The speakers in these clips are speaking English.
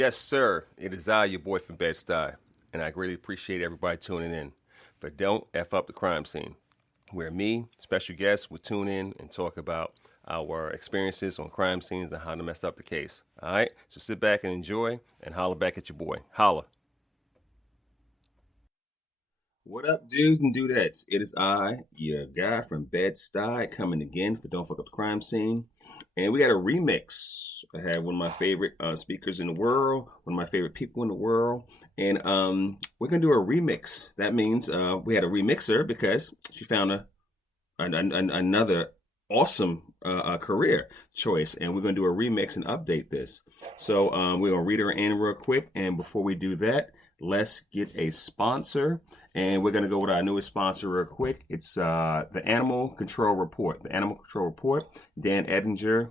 Yes, sir. It is I, your boy from Bed-Stuy, and I greatly appreciate everybody tuning in for Don't F Up the Crime Scene, where me, special guests, will tune in and talk about our experiences on crime scenes and how to mess up the case. All right? So sit back and enjoy and holler back at your boy. Holla. What up, dudes and dudettes? It is I, your guy from Bed-Stuy, coming again for Don't Fuck Up the Crime Scene. And we got a remix. I have one of my favorite speakers in the world, one of my favorite people in the world. And we're going to do a remix. That means we had a remixer because she found another awesome career choice. And we're going to do a remix and update this. So we're going to read her in real quick. And before we do that, let's get a sponsor. And we're going to go with our newest sponsor real quick. It's the Animal Control Report. The Animal Control Report, Dan Edinger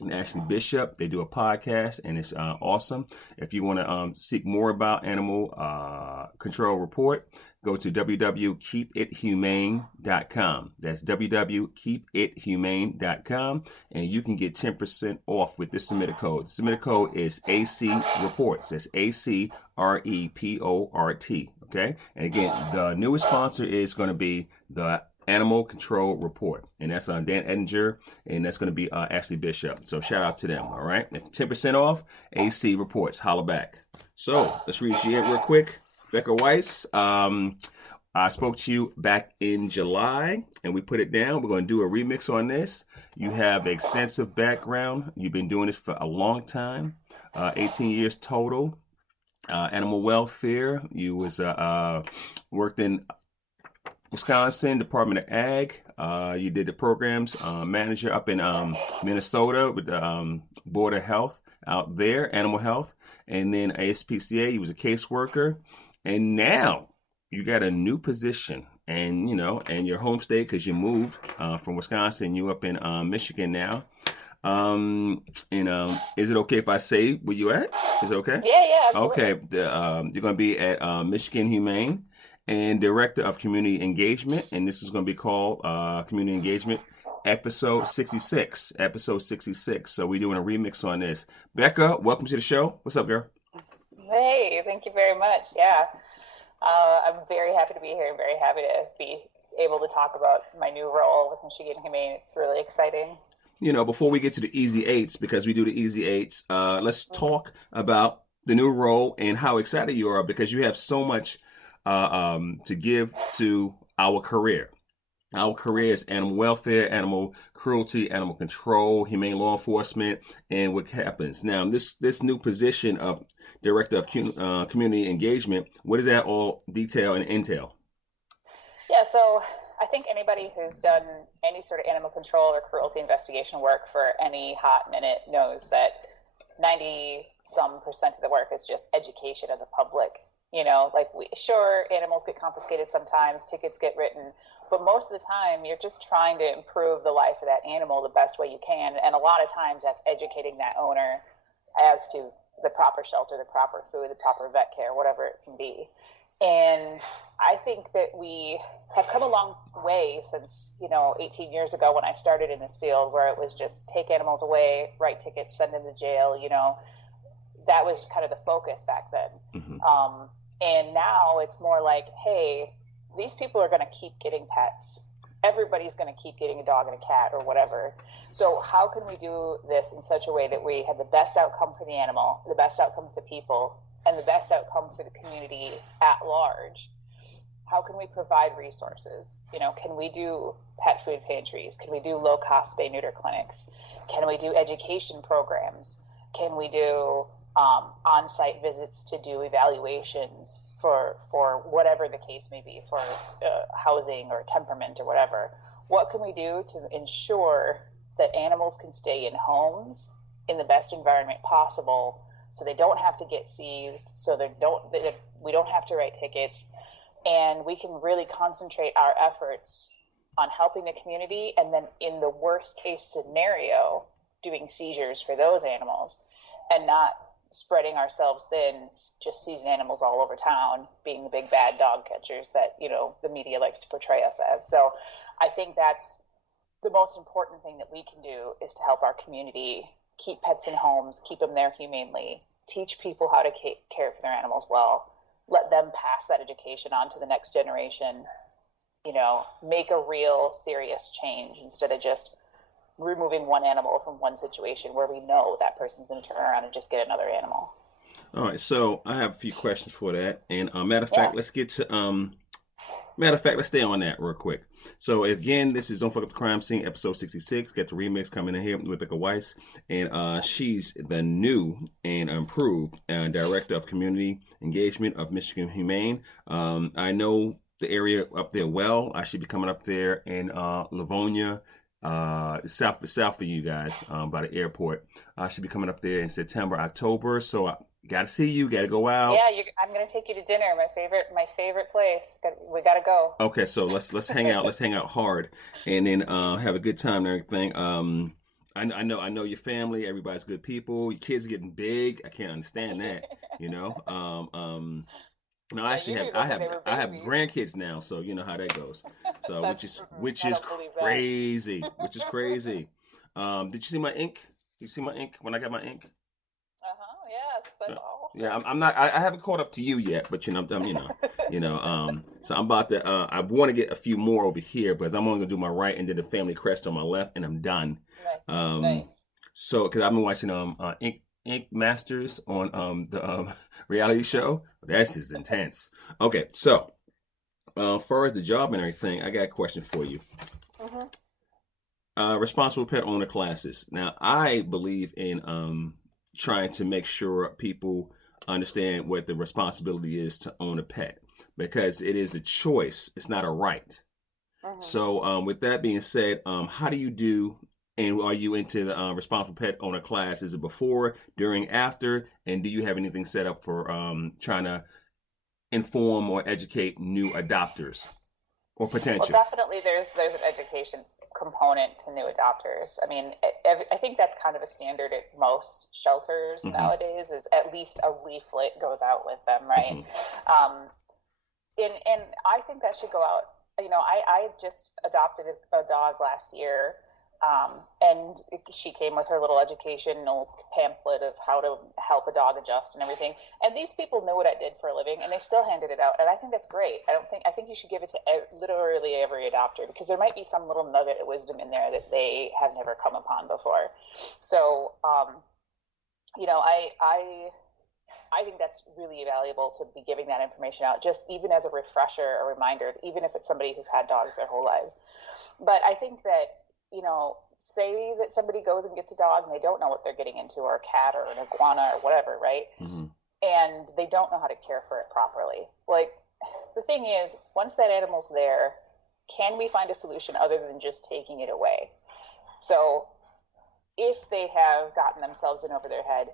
and Ashley Bishop, they do a podcast, and it's awesome. If you want to seek more about Animal Control Report, go to www.keepithumane.com. That's www.keepithumane.com, and you can get 10% off with this submitter code. The submitter code is AC Reports. That's ACREPORT. Okay, and again, the newest sponsor is going to be the Animal Control Report, and that's on Dan Edinger, and that's going to be Ashley Bishop. So shout out to them. All right, it's 10% off. AC Reports, holla back. So let's read you in real quick. Bekah Weitz, I spoke to you back in July, and we put it down. We're going to do a remix on this. You have extensive background. You've been doing this for a long time, 18 years total. Animal welfare. You was worked in Wisconsin Department of Ag. You did the programs manager up in Minnesota with the Board of Health out there, Animal Health, and then ASPCA. You was a caseworker, and now you got a new position, and and your home state because you moved from Wisconsin. You up in Michigan now. Is it okay if I say where you at? Is it okay? Yeah, absolutely. Okay. You're going to be at Michigan Humane and Director of Community Engagement, and this is going to be called Community Engagement Episode 66. Episode 66. So we're doing a remix on this. Bekah, welcome to the show. What's up, girl? Hey, thank you very much. Yeah, I'm very happy to be here. I'm very happy to be able to talk about my new role with Michigan Humane. It's really exciting. Before we get to the easy eights, because we do the easy eights, let's talk about the new role and how excited you are because you have so much to give to our career. Our career is animal welfare, animal cruelty, animal control, humane law enforcement, and what happens. Now, this new position of Director of Community Engagement, what does that all detail and entail? Yeah, so I think anybody who's done any sort of animal control or cruelty investigation work for any hot minute knows that 90-some% of the work is just education of the public. Sure, animals get confiscated sometimes, tickets get written, but most of the time you're just trying to improve the life of that animal the best way you can. And a lot of times that's educating that owner as to the proper shelter, the proper food, the proper vet care, whatever it can be. And I think that we have come a long way since, 18 years ago when I started in this field, where it was just take animals away, write tickets, send them to jail. That was kind of the focus back then. Mm-hmm. And now it's more like, hey, these people are going to keep getting pets. Everybody's going to keep getting a dog and a cat or whatever. So how can we do this in such a way that we have the best outcome for the animal, the best outcome for the people, and the best outcome for the community at large? How can we provide resources? Can we do pet food pantries? Can we do low-cost spay-neuter clinics? Can we do education programs? Can we do on-site visits to do evaluations for whatever the case may be, for housing or temperament or whatever? What can we do to ensure that animals can stay in homes in the best environment possible, so they don't have to get seized, so we don't have to write tickets, and we can really concentrate our efforts on helping the community, and then in the worst case scenario, doing seizures for those animals, and not spreading ourselves thin, just seizing animals all over town, being the big bad dog catchers that the media likes to portray us as. So I think that's the most important thing that we can do, is to help our community keep pets in homes, keep them there humanely, teach people how to care for their animals well, let them pass that education on to the next generation, make a real serious change instead of just removing one animal from one situation where we know that person's going to turn around and just get another animal. All right, so I have a few questions for that, and matter of fact, let's get to let's stay on that real quick. So again, this is Don't Fuck Up the Crime Scene, episode 66. Got the remix coming in here with Bekah Weitz, and she's the new and improved director of community engagement of Michigan Humane. I know the area up there well. I should be coming up there in Livonia, south of you guys, by the airport. I should be coming up there in September, October. So I got to see you. Got to go out. Yeah, I'm gonna take you to dinner. My favorite place. We gotta go. Okay, so let's hang out. Let's hang out hard, and then have a good time and everything. I know your family. Everybody's good people. Your kids are getting big. I can't understand that. No, I have grandkids now, so you know how that goes. So which is crazy. Which is crazy. Did you see my ink? Did you see my ink when I got my ink? Yes, that's awesome. Yeah, I'm not. I haven't caught up to you yet, but So I'm about to. I want to get a few more over here, because I'm only gonna do my right and then the family crest on my left, and I'm done. Nice. So because I've been watching Ink Masters on the reality show. That's just intense. Okay, so as far as the job and everything, I got a question for you. Responsible pet owner classes. Now, I believe in trying to make sure people understand what the responsibility is to own a pet, because it is a choice. It's not a right. So with that being said, how do you do, and are you into the responsible pet owner class? Is it before, during, after? And do you have anything set up for trying to inform or educate new adopters or potential? Well, definitely there's an education component to new adopters. I mean, I think that's kind of a standard at most shelters nowadays, is at least a leaflet goes out with them, right? And I think that should go out. I just adopted a dog last year, and she came with her little educational pamphlet of how to help a dog adjust and everything. And these people knew what I did for a living, and they still handed it out. And I think that's great. I think you should give it to literally every adopter, because there might be some little nugget of wisdom in there that they have never come upon before. So, I think that's really valuable to be giving that information out, just even as a refresher, a reminder, even if it's somebody who's had dogs their whole lives. But I think that, say that somebody goes and gets a dog and they don't know what they're getting into, or a cat or an iguana or whatever, right? And they don't know how to care for it properly. Like, the thing is, once that animal's there, can we find a solution other than just taking it away? So if they have gotten themselves in over their head,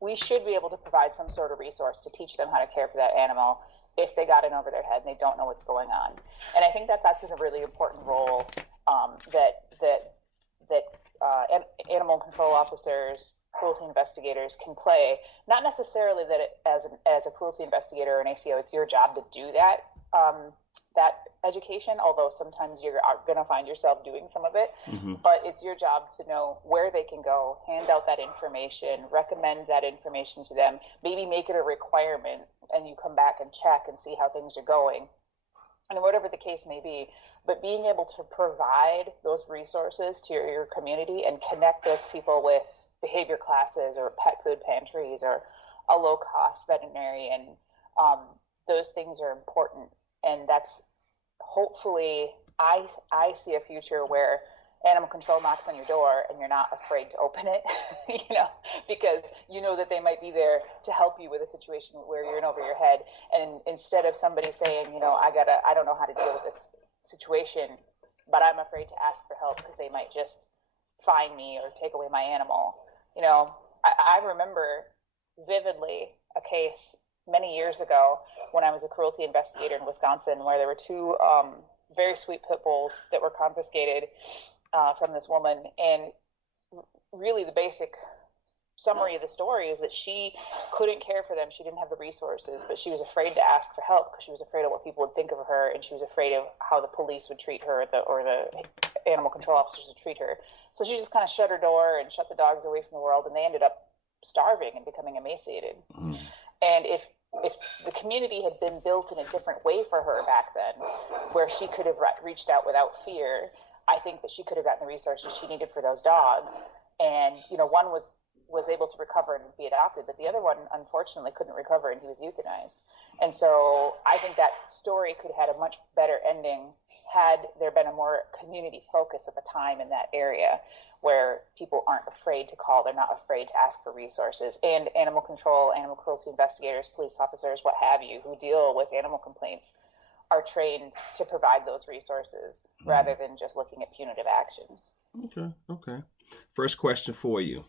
we should be able to provide some sort of resource to teach them how to care for that animal if they got in over their head and they don't know what's going on. And I think that's a really important role that animal control officers, cruelty investigators can play. Not necessarily that as a cruelty investigator or an ACO, it's your job to do that education, although sometimes you're going to find yourself doing some of it. But it's your job to know where they can go, hand out that information, recommend that information to them, maybe make it a requirement, and you come back and check and see how things are going, and whatever the case may be. But being able to provide those resources to your community and connect those people with behavior classes or pet food pantries or a low-cost veterinarian, those things are important. And that's hopefully, I see a future where animal control knocks on your door and you're not afraid to open it, because you know that they might be there to help you with a situation where you're in over your head. And instead of somebody saying, I don't know how to deal with this situation, but I'm afraid to ask for help because they might just fine me or take away my animal. I remember vividly a case many years ago when I was a cruelty investigator in Wisconsin, where there were two very sweet pit bulls that were confiscated from this woman. And really the basic summary of the story is that she couldn't care for them. She didn't have the resources, but she was afraid to ask for help because she was afraid of what people would think of her, and she was afraid of how the police would treat her or the animal control officers would treat her. So she just kind of shut her door and shut the dogs away from the world, and they ended up starving and becoming emaciated. Mm. And if the community had been built in a different way for her back then, where she could have reached out without fear, I think that she could have gotten the resources she needed for those dogs. And, one was able to recover and be adopted, but the other one, unfortunately, couldn't recover, and he was euthanized. And so I think that story could have had a much better ending had there been a more community focus at the time in that area, where people aren't afraid to call, they're not afraid to ask for resources. And animal control, animal cruelty investigators, police officers, what have you, who deal with animal complaints are trained to provide those resources rather than just looking at punitive actions. Okay. First question for you.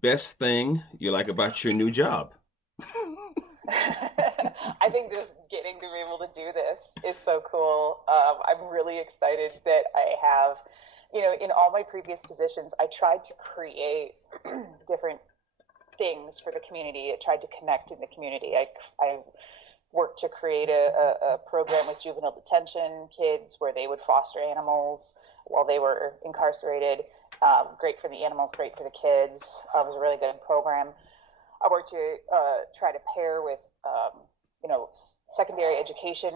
Best thing you like about your new job? I think just getting to be able to do this is so cool. I'm really excited that I have, in all my previous positions, I tried to create different things for the community. I tried to connect in the community. I worked to create a program with juvenile detention kids where they would foster animals while they were incarcerated. Great for the animals, great for the kids. It was a really good program. I worked to try to pair with, secondary education,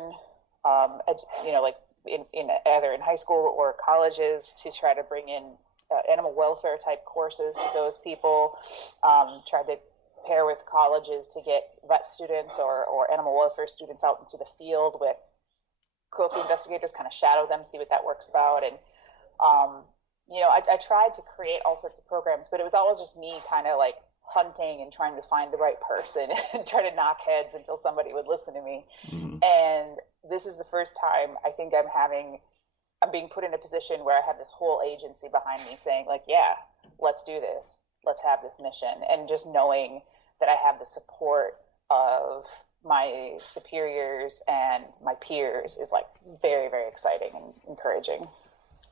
like in either in high school or colleges, to try to bring in animal welfare type courses to those people. Tried to pair with colleges to get vet students or animal welfare students out into the field with cruelty investigators, kind of shadow them, see what that works about. And, I tried to create all sorts of programs, but it was always just me kind of like hunting and trying to find the right person and try to knock heads until somebody would listen to me. Mm-hmm. And this is the first time I think I'm being put in a position where I have this whole agency behind me saying, like, yeah, let's do this. Let's have this mission. And just knowing that I have the support of my superiors and my peers is like very, very exciting and encouraging.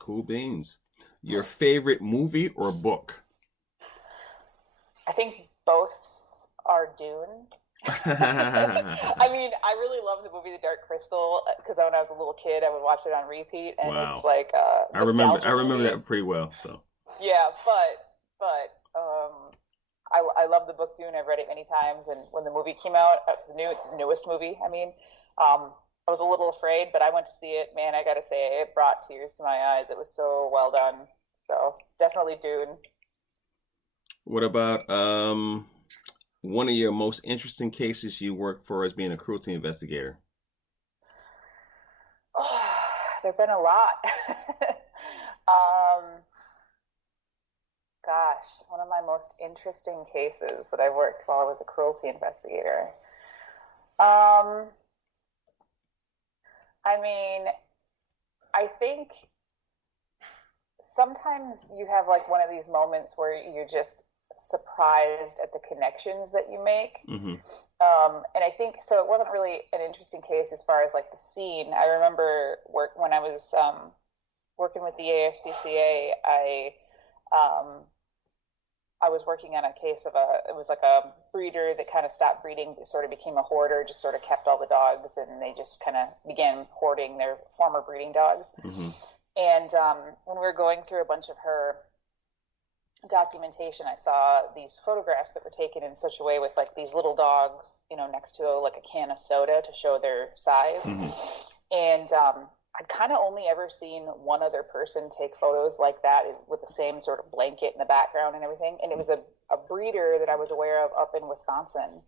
Cool beans. Your favorite movie or book? I think both are Dune. I mean, I really love the movie The Dark Crystal because when I was a little kid, I would watch it on repeat, and wow. It's like I remember that pretty well. So yeah, but I love the book Dune. I've read it many times, and when the movie came out, the newest movie, I was a little afraid, but I went to see it. Man, I gotta say, it brought tears to my eyes. It was so well done. So definitely Dune. What about one of your most interesting cases you worked for as being a cruelty investigator? Oh, there have been a lot. Gosh, one of my most interesting cases that I worked while I was a cruelty investigator. I think sometimes you have like one of these moments where you're just surprised at the connections that you make. Mm-hmm. And I think, so it wasn't really an interesting case as far as like the scene. I remember when I was working with the ASPCA, I was working on a case of it was like a breeder that kind of stopped breeding, sort of became a hoarder, just sort of kept all the dogs, and they just kind of began hoarding their former breeding dogs. Mm-hmm. And when we were going through a bunch of her documentation, I saw these photographs that were taken in such a way with like these little dogs, next to like a can of soda to show their size. Mm-hmm. And I'd kind of only ever seen one other person take photos like that with the same sort of blanket in the background and everything. And it was a breeder that I was aware of up in Wisconsin.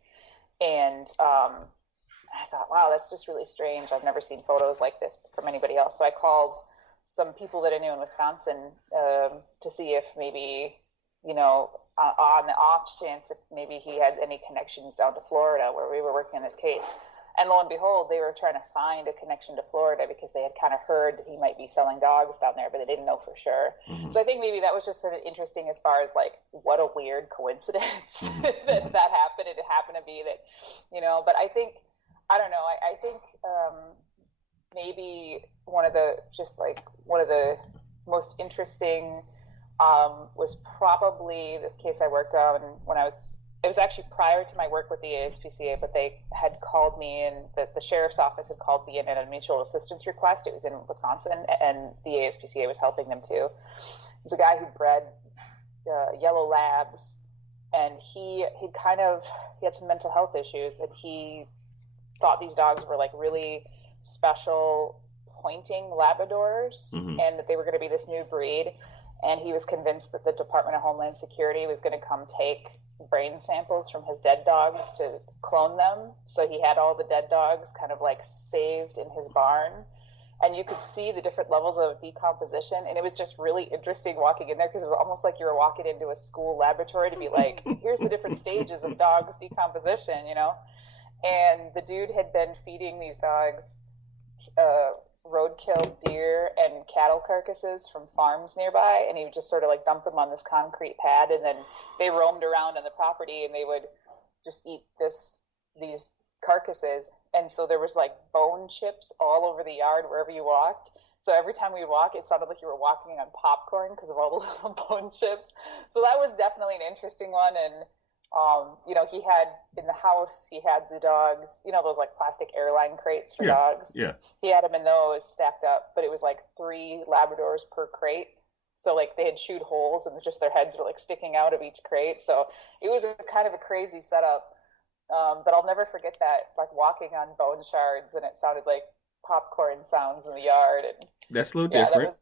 And I thought, wow, that's just really strange. I've never seen photos like this from anybody else. So I called some people that I knew in Wisconsin to see if maybe, on the off chance if maybe he had any connections down to Florida where we were working on this case. And lo and behold, they were trying to find a connection to Florida because they had kind of heard that he might be selling dogs down there, but they didn't know for sure. Mm-hmm. So I think maybe that was just interesting as far as like, what a weird coincidence mm-hmm. that happened. It happened to be that, but I think, I don't know, I think maybe one of the most interesting was probably this case I worked on when it was actually prior to my work with the ASPCA, but they had called me and the sheriff's office had called me in a mutual assistance request. It was in Wisconsin, and the ASPCA was helping them too. It was a guy who bred yellow labs and he had some mental health issues, and he thought these dogs were like really special pointing Labradors, and that they were going to be this new breed. And he was convinced that the Department of Homeland Security was going to come take brain samples from his dead dogs to clone them. So he had all the dead dogs kind of like saved in his barn. And you could see the different levels of decomposition. And it was just really interesting walking in there, because it was almost like you were walking into a school laboratory to be like, here's the different stages of dogs' decomposition, you know? And the dude had been feeding these dogs roadkill deer and cattle carcasses from farms nearby, and he would just sort of like dump them on this concrete pad, and then they roamed around on the property and they would just eat these carcasses. And so there was like bone chips all over the yard wherever you walked. So every time we would walk, it sounded like you were walking on popcorn because of all the little bone chips. So that was definitely an interesting one. And you know, he had in the house, he had the dogs, you know, those like plastic airline crates for dogs. Yeah. He had them in those stacked up, but it was like 3 Labradors per crate. So like they had chewed holes and just their heads were like sticking out of each crate. So it was a kind of a crazy setup. But I'll never forget that, like walking on bone shards, and it sounded like popcorn sounds in the yard. And that's a little different.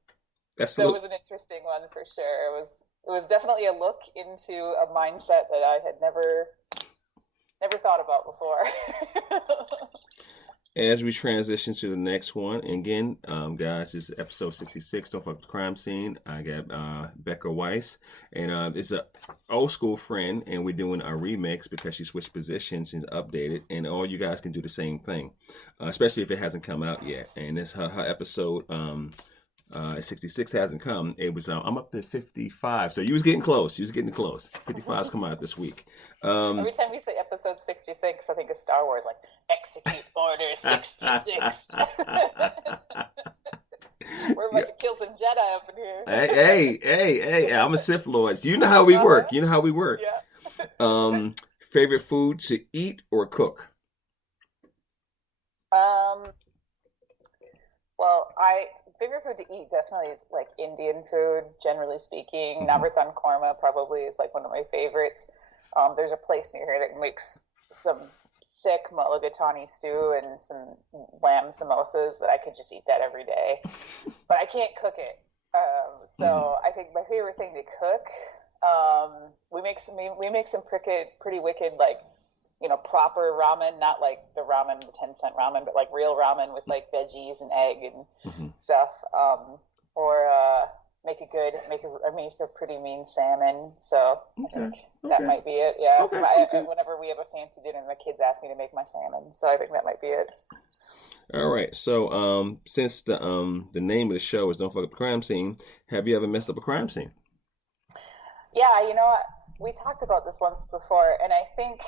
That was an interesting one for sure. It was definitely a look into a mindset that I had never thought about before. As we transition to the next one, and again, guys, this is episode 66, Don't Fuck With the Crime Scene. I got Bekah Weitz, and it's an old school friend, and we're doing a remix because she switched positions and updated, and all you guys can do the same thing, especially if it hasn't come out yet. And this her episode 66 hasn't come. It was I'm up to 55, so you was getting close. 55's come out this week. Every time you say episode 66, I think of Star Wars, like execute order 66. We're about to kill some Jedi up in here. Hey, I'm a Sith Lord. You know how we work. Yeah. Favorite food to eat or cook? Well, favorite food to eat definitely is like Indian food, generally speaking. Navratan korma probably is like one of my favorites. There's a place near here that makes some sick mulligatawny stew and some lamb samosas that I could just eat that every day. But I can't cook it. So I think my favorite thing to cook, we make some pretty wicked, like, you know, proper ramen, not like the ramen, the 10-cent ramen, but like real ramen with like veggies and egg and stuff. Or make a pretty mean salmon. So I think that might be it. Yeah. Whenever we have a fancy dinner, my kids ask me to make my salmon. So I think that might be it. All right. So since the name of the show is Don't Fuck Up the Crime Scene, have you ever messed up a crime scene? Yeah, you know what? We talked about this once before, and I think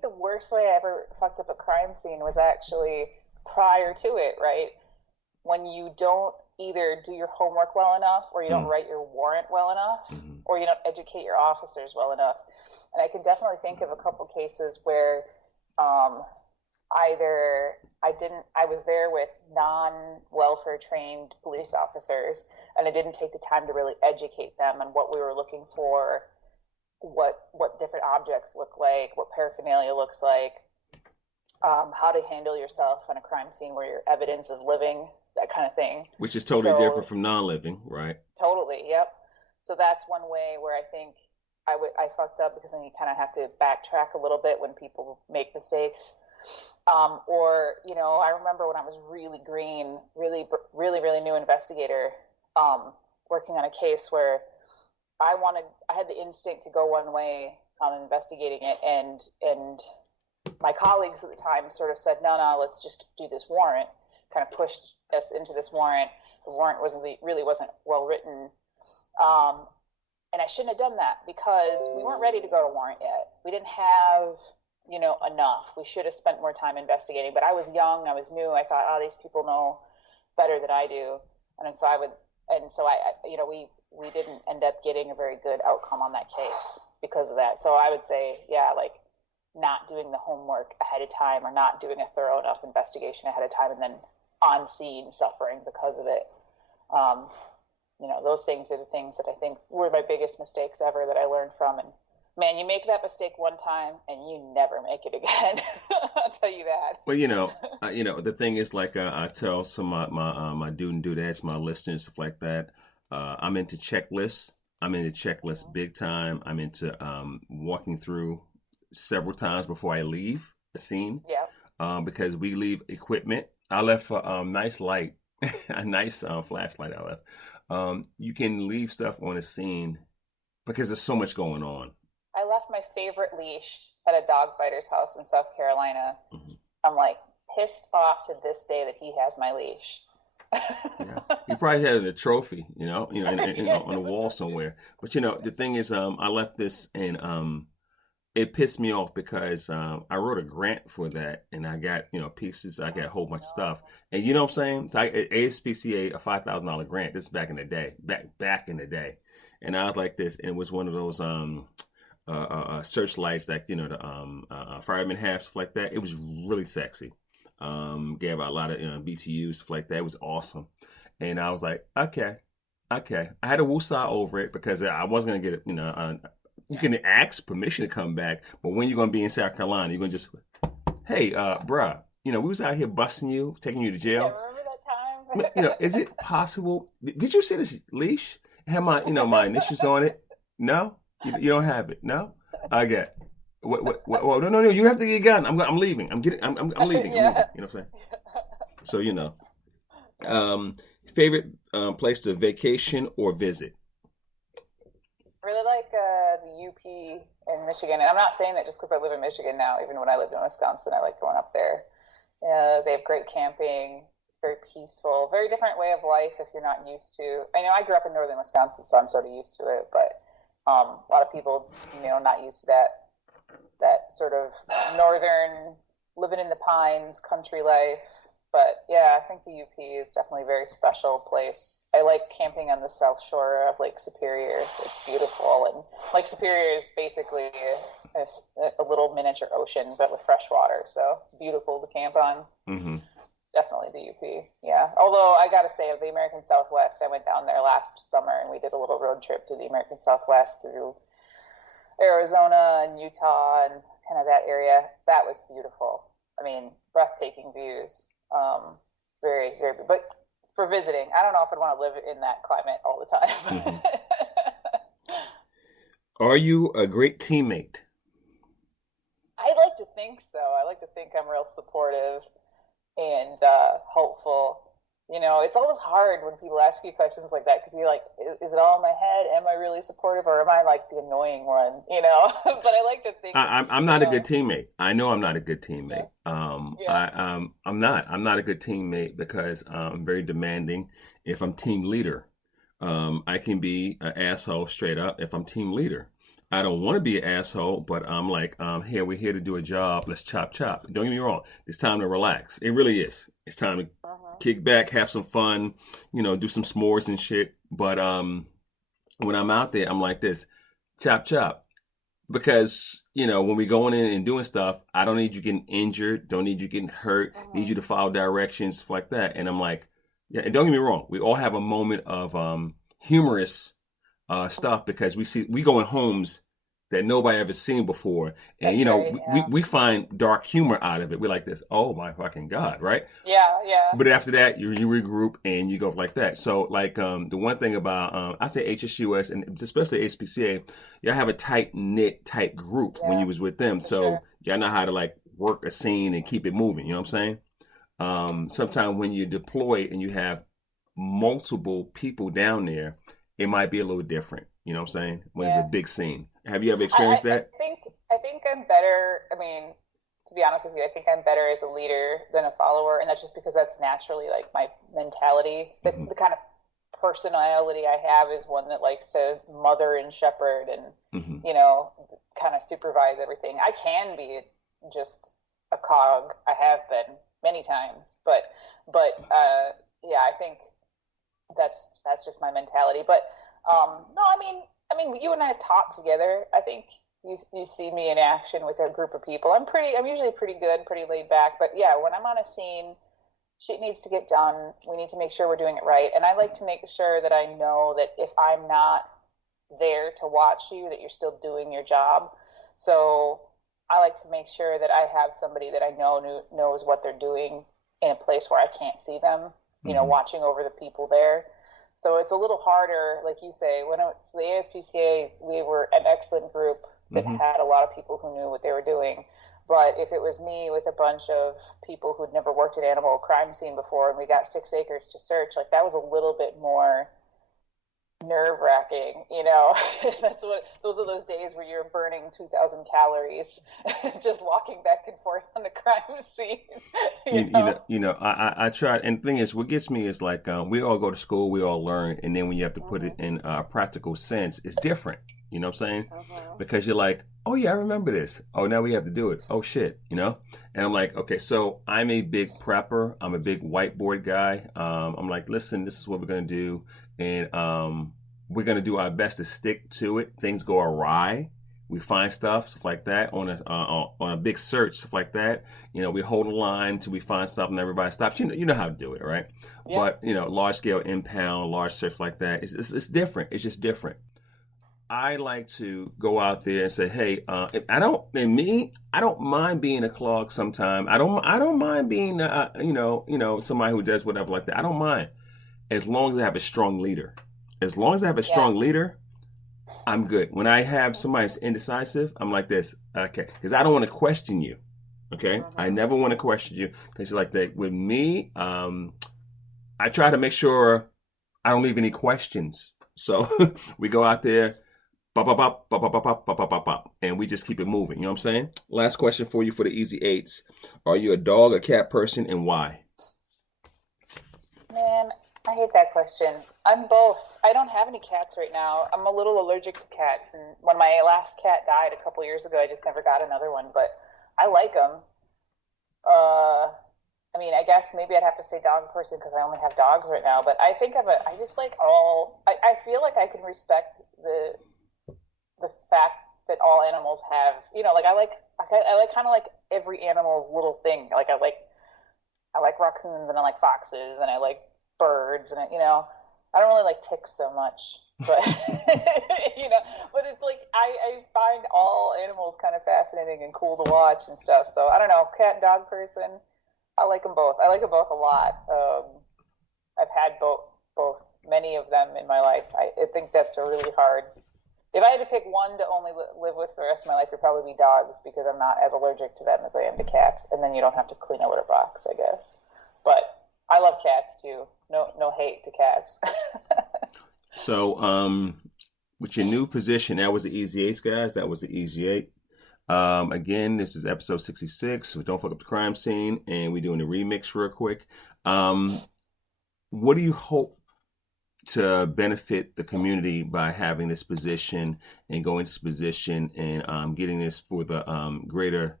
the worst way I ever fucked up a crime scene was actually prior to it, right? When you don't either do your homework well enough, or you don't write your warrant well enough, or you don't educate your officers well enough. And I can definitely think of a couple cases where either I was there with non-welfare trained police officers, and I didn't take the time to really educate them on what we were looking for, what different objects look like, what paraphernalia looks like, how to handle yourself on a crime scene where your evidence is living, that kind of thing. Which is totally different from non-living, right? Totally, yep. So that's one way where I think I fucked up, because then you kind of have to backtrack a little bit when people make mistakes. Or, you know, I remember when I was really green, really new investigator, working on a case where I had the instinct to go one way on investigating it, and my colleagues at the time sort of said, no, let's just do this warrant, kind of pushed us into this warrant. The warrant really wasn't well written. And I shouldn't have done that, because we weren't ready to go to warrant yet. We didn't have, you know, enough. We should have spent more time investigating, but I was young, I was new. I thought, these people know better than I do. And so we didn't end up getting a very good outcome on that case because of that. So I would say, like not doing the homework ahead of time, or not doing a thorough enough investigation ahead of time, and then on scene suffering because of it. those things are the things that I think were my biggest mistakes ever that I learned from. And man, you make that mistake one time and you never make it again. I'll tell you that. Well, the thing is, like, I tell some of my dude and dudettes, my listeners, stuff like that. I'm into checklists. I'm into checklists big time. I'm into walking through several times before I leave a scene. Yeah. Because we leave equipment. I left a nice light, a nice flashlight. I left. You can leave stuff on a scene because there's so much going on. I left my favorite leash at a dog fighter's house in South Carolina. Mm-hmm. I'm like pissed off to this day that he has my leash. Yeah. You probably had a trophy, on the wall somewhere. But the thing is, I left this, and it pissed me off because I wrote a grant for that, and I got pieces. I got a whole bunch of stuff, and you know what I'm saying? ASPCA, a $5,000 grant. This is back in the day, back in the day, and I was like this, and it was one of those searchlights like the firemen have, stuff like that. It was really sexy. Gave out a lot of BTUs, stuff like that. It was awesome. And I was like, okay. I had a woosah over it because I wasn't going to get it, you can ask permission to come back, but when you're going to be in South Carolina, you're going to just, hey, bruh, we was out here busting you, taking you to jail. Yeah, remember that time? Is it possible? Did you see this leash? It had my, my initials on it? No? You don't have it? No? I get. What? No. You have to get a gun. I'm leaving. I'm leaving. Yeah. I'm leaving. You know what I'm saying? So favorite place to vacation or visit? Really like the UP in Michigan. And I'm not saying that just because I live in Michigan now. Even when I lived in Wisconsin, I like going up there. They have great camping. It's very peaceful. Very different way of life if you're not used to. I know I grew up in northern Wisconsin, so I'm sort of used to it. But a lot of people, not used to that sort of northern, living in the pines, country life. But yeah, I think the UP is definitely a very special place. I like camping on the South Shore of Lake Superior. It's beautiful. And Lake Superior is basically a little miniature ocean, but with fresh water. So it's beautiful to camp on. Mm-hmm. Definitely the UP. Yeah. Although I got to say, of the American Southwest, I went down there last summer and we did a little road trip through the American Southwest through Arizona and Utah and kind of that area. That was beautiful. I mean, breathtaking views. Very, very, but for visiting, I don't know if I'd want to live in that climate all the time. Mm-hmm. Are you a great teammate? I like to think so. I like to think I'm real supportive and hopeful. It's always hard when people ask you questions like that because you're like, is it all in my head? Am I really supportive, or am I like the annoying one? But I like to think I'm not a good teammate. I know I'm not a good teammate. I'm not a good teammate because I'm very demanding. If I'm team leader, I can be an asshole straight up. If I'm team leader, I don't want to be an asshole, but I'm like, here, we're here to do a job. Let's chop. Don't get me wrong. It's time to relax. It really is. It's time to kick back, have some fun, do some s'mores and shit. But when I'm out there, I'm like this, chop. Because, when we going in and doing stuff, I don't need you getting injured. Don't need you getting hurt. Need you to follow directions, stuff like that. And I'm like, yeah, and don't get me wrong. We all have a moment of humorous stuff because we go in homes that nobody ever seen before. And, we find dark humor out of it. We're like this, oh my fucking God, right? Yeah. But after that, you regroup and you go like that. So like the one thing about, I say HSUS and especially HPCA, y'all have a tight group when you was with them. So y'all know how to like work a scene and keep it moving. You know what I'm saying? Sometimes when you deploy and you have multiple people down there, it might be a little different. You know what I'm saying? When it's a big scene. Have you ever experienced that? I think I'm better. I mean, to be honest with you, I think I'm better as a leader than a follower. And that's just because that's naturally like my mentality. The kind of personality I have is one that likes to mother and shepherd and, kind of supervise everything. I can be just a cog. I have been many times, but I think that's just my mentality. But no, I mean, you and I have taught together. I think you see me in action with a group of people. I'm usually pretty good, pretty laid back. But yeah, when I'm on a scene, shit needs to get done. We need to make sure we're doing it right. And I like to make sure that I know that if I'm not there to watch you, that you're still doing your job. So I like to make sure that I have somebody that I know knows what they're doing in a place where I can't see them, you know, watching over the people there. So it's a little harder, like you say, when it's the ASPCA, we were an excellent group that had a lot of people who knew what they were doing. But if it was me with a bunch of people who'd never worked at animal crime scene before and we got 6 acres to search, like that was a little bit more nerve-wracking, you know. Those are those days where you're burning 2,000 calories just walking back and forth on the crime scene. I tried, and the thing is, what gets me is like we all go to school, we all learn, and then when you have to put it in a practical sense, it's different. You know what I'm saying? Because you're like, oh yeah, I remember this. Oh, now we have to do it. Oh shit, you know? And I'm like, okay, so I'm a big prepper. I'm a big whiteboard guy. I'm like, listen, this is what we're gonna do, and we're gonna do our best to stick to it. Things go awry. We find stuff like that on a big search, stuff like that. You know, we hold a line till we find something. Everybody stops. You know how to do it, right? Yeah. But you know, large scale impound, large search like that, it's different. It's just different. I like to go out there and say, hey, if I don't mind being a clog sometime. I don't mind being, somebody who does whatever like that. I don't mind, as long as I have a strong leader. As long as I have a strong leader, I'm good. When I have somebody that's indecisive, I'm like this, okay, because I don't want to question you, okay? I never want to question you, because you're like that. With me, I try to make sure I don't leave any questions. So we go out there, bop, bop, bop, bop, bop, bop, bop, bop, bop, bop, and we just keep it moving. You know what I'm saying? Last question for you for the easy eights. Are you a dog or cat person, and why? Man, I hate that question. I'm both. I don't have any cats right now. I'm a little allergic to cats, and when my last cat died a couple years ago, I just never got another one, but I like them. I mean, I guess maybe I'd have to say dog person because I only have dogs right now, but I think I just like I feel like I can respect the fact that all animals have, you know, like I like kind of like every animal's little thing. Like I like raccoons, and I like foxes, and I like birds, and I don't really like ticks so much, but but it's like I find all animals kind of fascinating and cool to watch and stuff. So I don't know, cat and dog person. I like them both. I like them both a lot. I've had both many of them in my life. I think that's a really hard. If I had to pick one to only live with for the rest of my life, it'd probably be dogs, because I'm not as allergic to them as I am to cats. And then you don't have to clean a litter box, I guess. But I love cats too. No hate to cats. So, with your new position, that was the Easy Eight, guys. That was the Easy Eight. Again, this is episode 66. So don't fuck up the crime scene, and we're doing the remix real quick. What do you hope to benefit the community by having this position and going to this position and getting this for the greater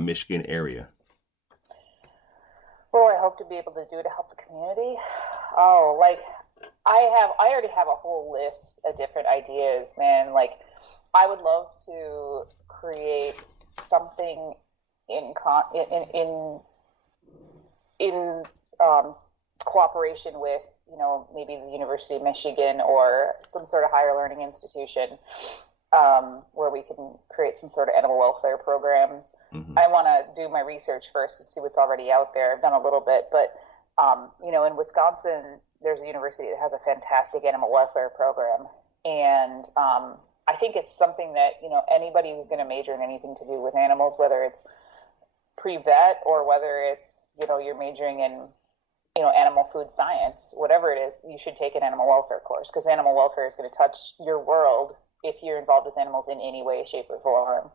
Michigan area? What do I hope to be able to do to help the community? Oh, like I already have a whole list of different ideas, man. Like I would love to create something in cooperation with, maybe the University of Michigan or some sort of higher learning institution, where we can create some sort of animal welfare programs. I want to do my research first to see what's already out there. I've done a little bit, but in Wisconsin, there's a university that has a fantastic animal welfare program, and I think it's something that anybody who's going to major in anything to do with animals, whether it's pre-vet or whether it's you're majoring in animal food science, whatever it is, you should take an animal welfare course, because animal welfare is going to touch your world if you're involved with animals in any way, shape, or form.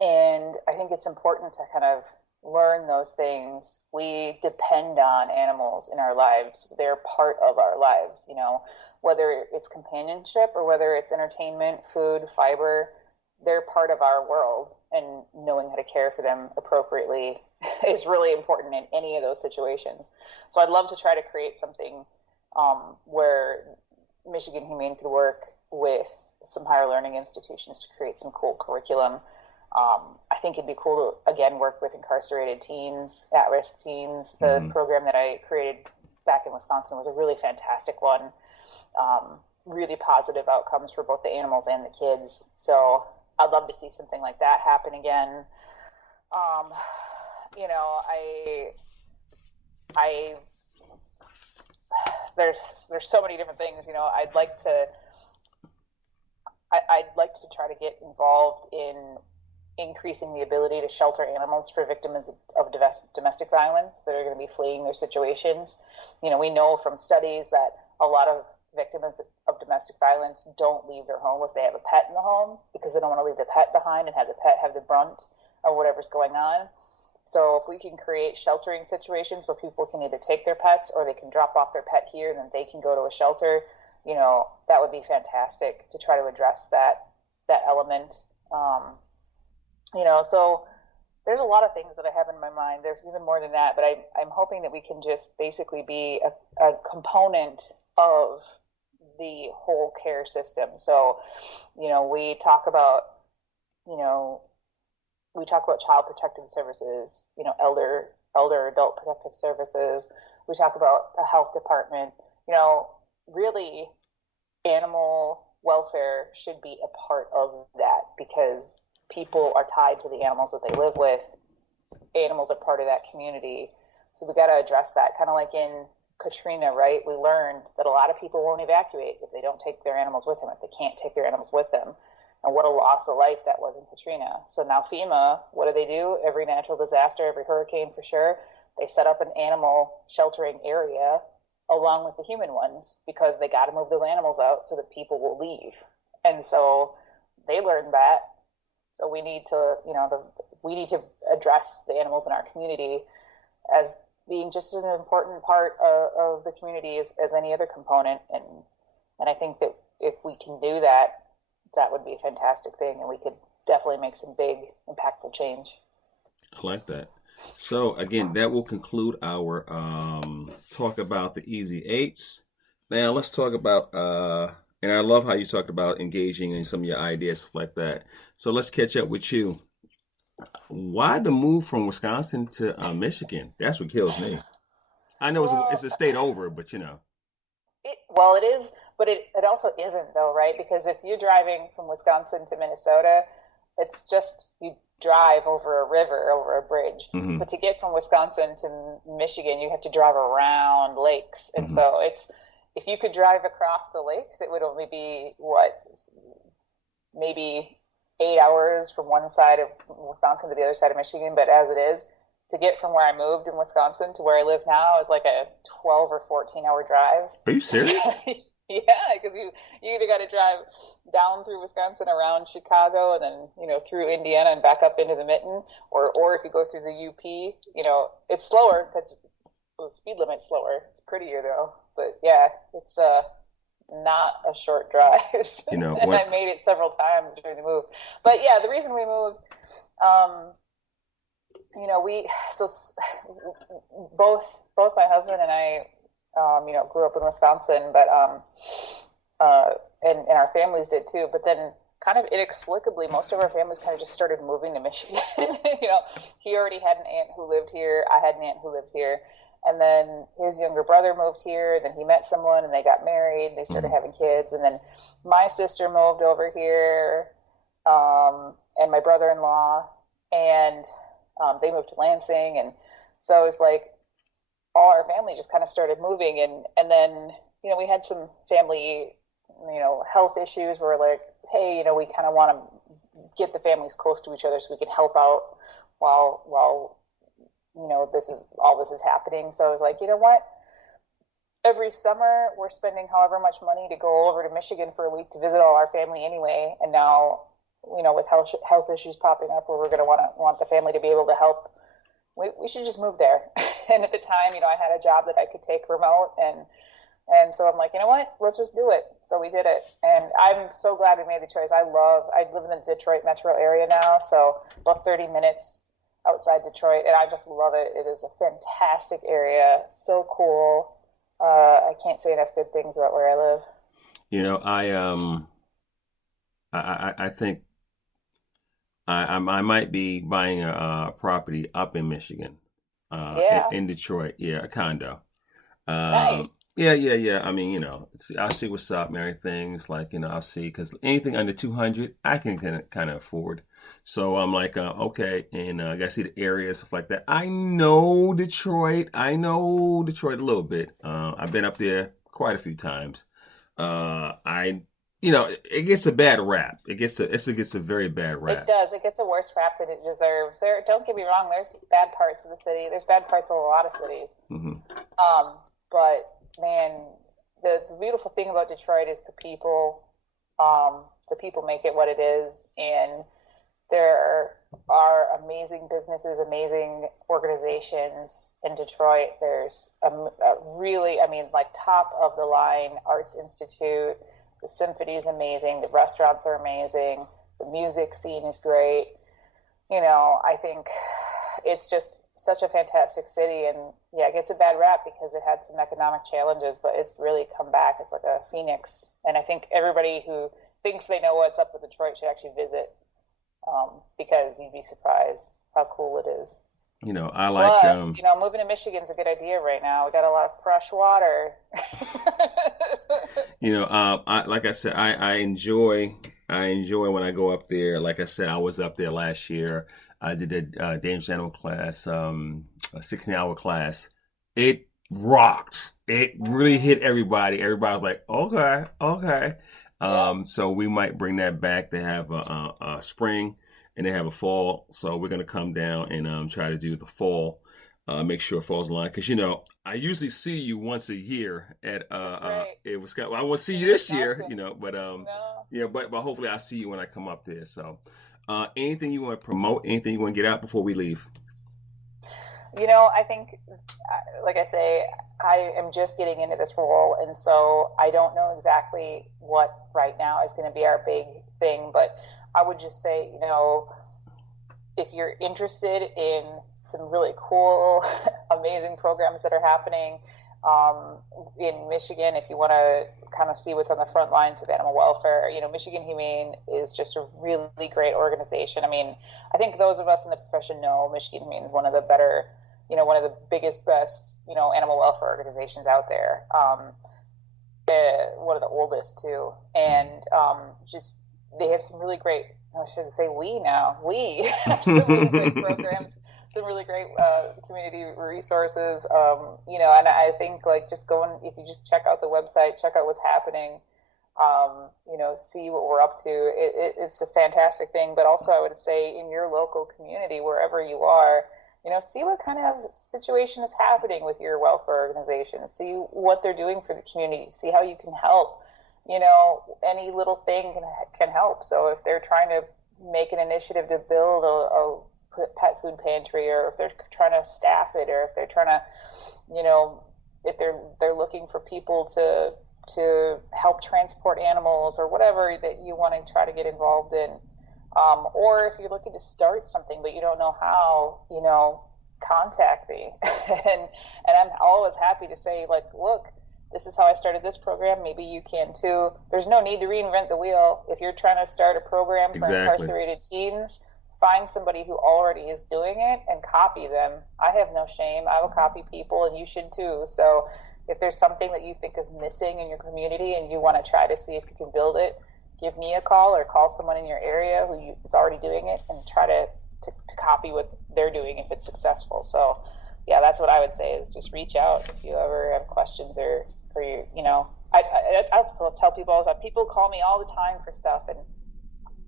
And I think it's important to kind of learn those things. We depend on animals in our lives. They're part of our lives, whether it's companionship or whether it's entertainment, food, fiber, they're part of our world, and knowing how to care for them appropriately is really important in any of those situations. So I'd love to try to create something where Michigan Humane could work with some higher learning institutions to create some cool curriculum I think it'd be cool to, again, work with incarcerated teens, at-risk teens. The program that I created back in Wisconsin was a really fantastic one. Really positive outcomes for both the animals and the kids. So I'd love to see something like that happen again. You know, there's so many different things. You know, I'd like to try to get involved in increasing the ability to shelter animals for victims of domestic violence that are going to be fleeing their situations. You know, we know from studies that a lot of victims of domestic violence don't leave their home if they have a pet in the home, because they don't want to leave the pet behind and have the pet have the brunt of whatever's going on. So if we can create sheltering situations where people can either take their pets or they can drop off their pet here and then they can go to a shelter, you know, that would be fantastic to try to address that element. You know, so there's a lot of things that I have in my mind. There's even more than that, but I'm hoping that we can just basically be a component of the whole care system. So, you know, we talk about child protective services, you know, elder adult protective services. We talk about the health department. You know, really, animal welfare should be a part of that, because people are tied to the animals that they live with. Animals are part of that community. So we got to address that. Kind of like in Katrina, right? We learned that a lot of people won't evacuate if they don't take their animals with them, if they can't take their animals with them. And what a loss of life that was in Katrina. So now FEMA, what do? Every natural disaster, every hurricane for sure, they set up an animal sheltering area along with the human ones, because they got to move those animals out so that people will leave. And so they learned that. So we need to, you know, we need to address the animals in our community as being just as an important part of the community as any other component. And I think that if we can do that, that would be a fantastic thing, and we could definitely make some big, impactful change. I like that. So again, that will conclude our talk about the Easy Eights. Now let's talk about, and I love how you talked about engaging in some of your ideas, stuff like that. So let's catch up with you. Why the move from Wisconsin to Michigan? That's what kills me. I know it's a state over, but you know. It is, but it also isn't though, right? Because if you're driving from Wisconsin to Minnesota, it's just you drive over a river, over a bridge. Mm-hmm. But to get from Wisconsin to Michigan, you have to drive around lakes. And mm-hmm. So if you could drive across the lakes, it would only be maybe 8 hours from one side of Wisconsin to the other side of Michigan. But as it is, to get from where I moved in Wisconsin to where I live now is like a 12 or 14-hour drive. Are you serious? Yeah, because you either got to drive down through Wisconsin around Chicago and then, you know, through Indiana and back up into the Mitten, or if you go through the UP, you know, it's slower because the speed limit's slower. It's prettier though, but yeah, it's not a short drive. You know, and I made it several times during the move. But yeah, the reason we moved, you know, both my husband and I, you know, grew up in Wisconsin, but and our families did too. But then, kind of inexplicably, most of our families kind of just started moving to Michigan. You know, he already had an aunt who lived here. I had an aunt who lived here, and then his younger brother moved here. Then he met someone, and they got married. They started having kids, and then my sister moved over here, and my brother-in-law, and they moved to Lansing, and so it's like all our family just kind of started moving, and then, you know, we had some family, you know, health issues where we're like, hey, you know, we kind of want to get the families close to each other so we can help out while you know, this is happening. So I was like, you know what? Every summer we're spending however much money to go over to Michigan for a week to visit all our family anyway, and now, you know, with health issues popping up where we're going to want the family to be able to help, we should just move there. And at the time, you know, I had a job that I could take remote, and so I'm like, you know what, let's just do it. So we did it, and I'm so glad we made the choice. I live in the Detroit metro area now, so about 30 minutes outside Detroit, and I just love it. It is a fantastic area, so cool. I can't say enough good things about where I live. You know, I think I might be buying a property up in Michigan, Yeah, in Detroit. Yeah, a condo. nice. Yeah. I mean, I'll see what's up and everything. It's like, I'll see because anything under 200, I can kind of afford. So I'm like, okay, and I gotta see the area stuff like that. I know Detroit. I know Detroit a little bit. I've been up there quite a few times. I, it gets a bad rap. It gets a very bad It rap. does. It gets a worse rap than it deserves. There, don't get me wrong. There's bad parts of the city. There's bad parts of a lot of cities. Hmm. But man, the beautiful thing about Detroit is the people. The people make it what it is, and there are amazing businesses, amazing organizations in Detroit. There's a really, I mean, like top of the line Arts Institute. The symphony is amazing. The restaurants are amazing. The music scene is great. I think it's just such a fantastic city. And yeah, it gets a bad rap because it had some economic challenges, but it's really come back as like a phoenix. And I think everybody who thinks they know what's up with Detroit should actually visit, because you'd be surprised how cool it is. I like Plus, moving to Michigan's a good idea right now. We got a lot of fresh water. like I said, I enjoy when I go up there. Like I said, I was up there last year. I did a dangerous animal class, a 16-hour class. It rocked. It really hit everybody. Everybody was like, okay, okay. Yeah. So we might bring that back. They have a spring and they have a fall. So we're gonna come down and try to do the fall. Make sure it falls in line because I usually see you once a year at That's right. it was well, I won't see you In this year, Wisconsin. but No. yeah, but hopefully I see you when I come up there. So anything you want to promote, anything you want to get out before we leave? I think, like I say, I am just getting into this role, and so I don't know exactly what right now is going to be our big thing. But I would just say, if you're interested in some really cool, amazing programs that are happening in Michigan, if you want to kind of see what's on the front lines of animal welfare, Michigan Humane is just a really great organization. I mean, I think those of us in the profession know Michigan Humane is one of the better, one of the biggest, best, animal welfare organizations out there. One of the oldest too, and just they have some really great. I should say we have some really great programs, some really great community resources. And I think like just going, if you just check out the website, check out what's happening, see what we're up to. It's a fantastic thing. But also, I would say in your local community, wherever you are, see what kind of situation is happening with your welfare organization. See what they're doing for the community. See how you can help. Any little thing can help. So if they're trying to make an initiative to build a pet food pantry, or if they're trying to staff it, or if they're trying to, if they're looking for people to help transport animals or whatever that you want to try to get involved in, or if you're looking to start something but you don't know how, contact me, and I'm always happy to say, like, look, this is how I started this program. Maybe you can too. There's no need to reinvent the wheel. If you're trying to start a program for Exactly. incarcerated teens, find somebody who already is doing it and copy them. I have no shame. I will copy people, and you should too. So if there's something that you think is missing in your community and you want to try to see if you can build it, give me a call or call someone in your area who is already doing it and try to copy what they're doing if it's successful. So yeah, that's what I would say, is just reach out if you ever have questions, or I'll tell people all the time. People call me all the time for stuff, and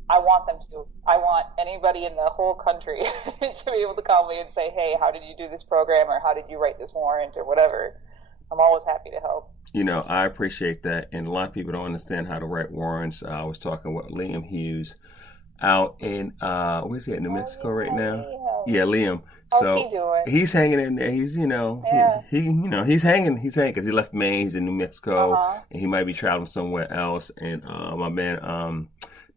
I want them to. I want anybody in the whole country to be able to call me and say, hey, how did you do this program, or how did you write this warrant, or whatever. I'm always happy to help. I appreciate that. And a lot of people don't understand how to write warrants. I was talking with Liam Hughes out in, where's he at, New Mexico right now? Yeah, Liam. How's he doing? He's hanging in there. He's, Yeah. he's hanging because he left Maine. He's in New Mexico, Uh-huh. and he might be traveling somewhere else. And my man,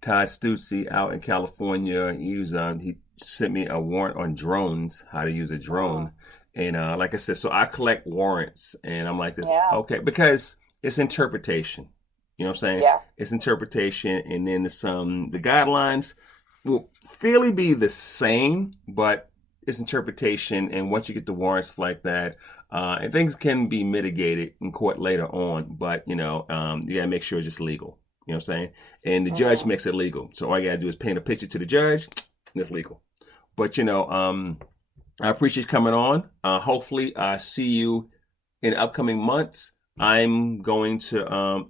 Todd Stutzy out in California, he sent me a warrant on drones, how to use a drone. And like I said, so I collect warrants, and I'm like this, Yeah. okay, because it's interpretation. You know what I'm saying? Yeah. It's interpretation, and then the guidelines. will fairly be the same, but it's interpretation. And once you get the warrants stuff like that, and things can be mitigated in court later on, but you gotta make sure it's just legal. You know what I'm saying? And the judge makes it legal. So all you gotta do is paint a picture to the judge, and it's legal. But I appreciate you coming on. Hopefully, I see you in upcoming months. I'm going to.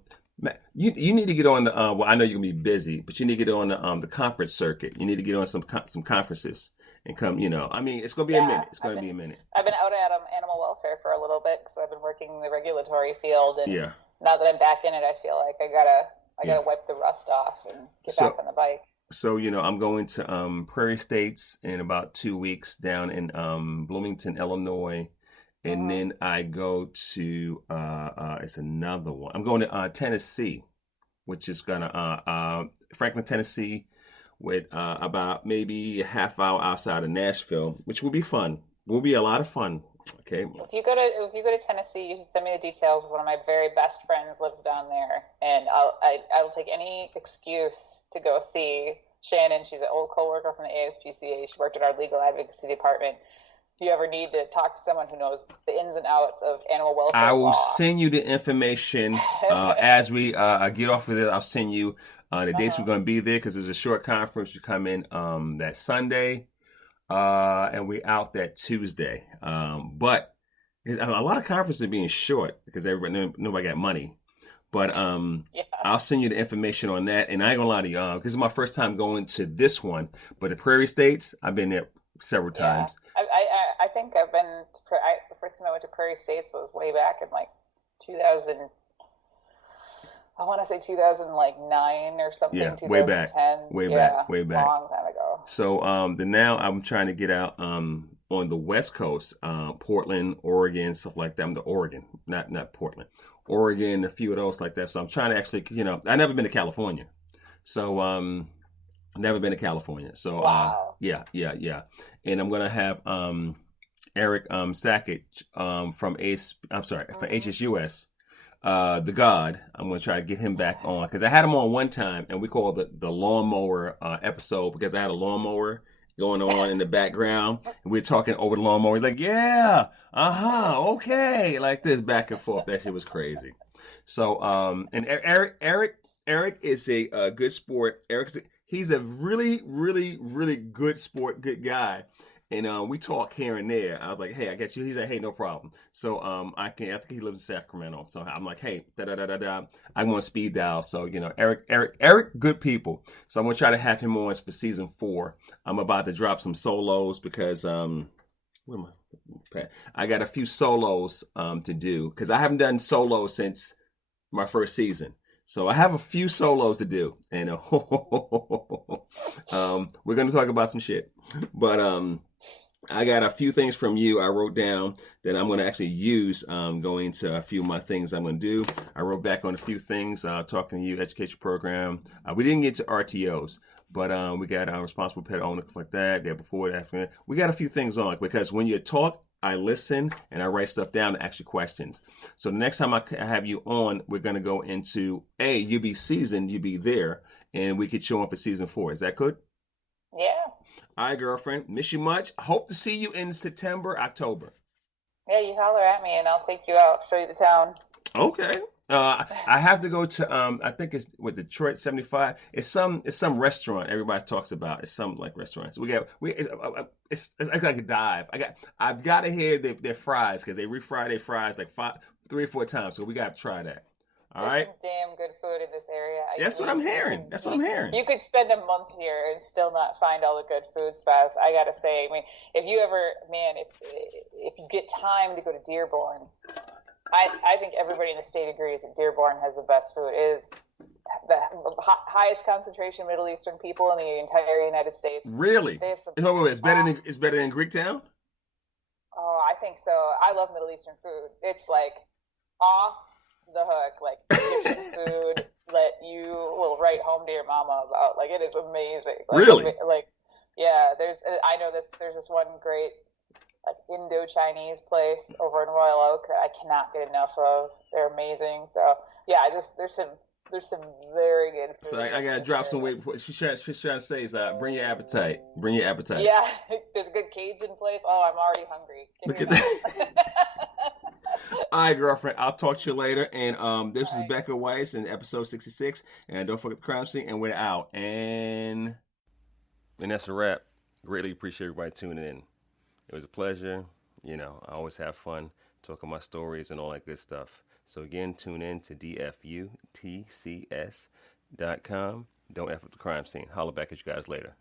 You need to get on the. Well, I know you're gonna be busy, but you need to get on the conference circuit. You need to get on some conferences and come. I mean, it's gonna be a minute. It's gonna be a minute. I've been out at animal welfare for a little bit because I've been working in the regulatory field, and Yeah. now that I'm back in it, I feel like I gotta wipe the rust off and get back on the bike. So, I'm going to Prairie States in about 2 weeks down in Bloomington, Illinois. And then I go to, it's another one. I'm going to Tennessee, which is going to, Franklin, Tennessee, with about maybe a half hour outside of Nashville, which will be fun. Will be a lot of fun. Okay. If you go to Tennessee, you should send me the details. One of my very best friends lives down there, and I'll take any excuse to go see Shannon. She's an old coworker from the ASPCA. She worked in our legal advocacy department. If you ever need to talk to someone who knows the ins and outs of animal welfare I will law, send you the information as we get off of it. I'll send you the dates we're going to be there because there's a short conference. You come in that Sunday. And we're out that Tuesday. But a lot of conferences are being short because nobody got money. But I'll send you the information on that. And I ain't gonna lie to you, because it's my first time going to this one. But the Prairie States, I've been there several times. I think I've been. The first time I went to Prairie States was way back in like 2000. I want to say 2009 or something. Yeah, 2010. way back, long time ago. So now I'm trying to get out on the West Coast, Portland, Oregon, stuff like that. I'm to Oregon, not Portland, Oregon, a few of those like that. So I'm trying to actually, I've never been to California, so never been to California. So wow. Yeah, and I'm gonna have Eric Sackett from HSUS. The God, I'm going to try to get him back on because I had him on one time and we called the lawnmower episode because I had a lawnmower going on in the background and we were talking over the lawnmower. He's like, yeah, okay, like this back and forth. That shit was crazy. So, and Eric is a good sport. He's a really, really, really good sport, good guy. And we talk here and there. I was like, hey, I got you. He's like, hey, no problem. So I think he lives in Sacramento. So I'm like, hey, I'm on speed dial. So, Eric, good people. So I'm going to try to have him on for season 4. I'm about to drop some solos because I got a few solos to do because I haven't done solos since my first season. So I have a few solos to do, and we're going to talk about some shit. But I got a few things from you I wrote down that I'm going to actually use going into a few of my things I'm going to do. I wrote back on a few things, talking to you, education program. We didn't get to RTOs, but we got responsible pet owner, like that. There before that, after that. We got a few things on because when you talk, I listen and I write stuff down to ask you questions. So the next time I have you on, we're going to go into you be seasoned, you be there, and we get you on for season 4. Is that good? Yeah. All right, girlfriend. Miss you much. Hope to see you in September, October. Yeah, you holler at me and I'll take you out, show you the town. Okay. I have to go to I think it's with Detroit 75. It's some restaurant everybody talks about. It's some like restaurants. It's like a dive. I've got to hear their fries because they refry their fries like 3 or 4 times. So we got to try that. All right. There's some damn good food in this area. That's what I'm hearing. You could spend a month here and still not find all the good food spots. I gotta say, I mean, if you get time to go to Dearborn, I think everybody in the state agrees that Dearborn has the best food. It is the highest concentration of Middle Eastern people in the entire United States. Really? They have some, it's better than Greektown? Oh, I think so. I love Middle Eastern food. It's like off the hook, like Egyptian food that you will write home to your mama about. Like, it is amazing. Like, really? Yeah. I know there's this one great like Indo-Chinese place over in Royal Oak that I cannot get enough of. They're amazing. So yeah, there's some There's some very good food. So I gotta drop some weight. Before. She's trying to say is bring your appetite. Bring your appetite. Yeah, there's a good Cajun place. Oh, I'm already hungry. Look at that. All right, girlfriend. I'll talk to you later. And this is Bekah Weitz in episode 66. And don't forget the crime scene. And we're out. And that's a wrap. Greatly appreciate everybody tuning in. It was a pleasure. You know, I always have fun talking my stories and all that good stuff. So again, tune in to dfutcs.com. Don't F up the crime scene. Holla back at you guys later.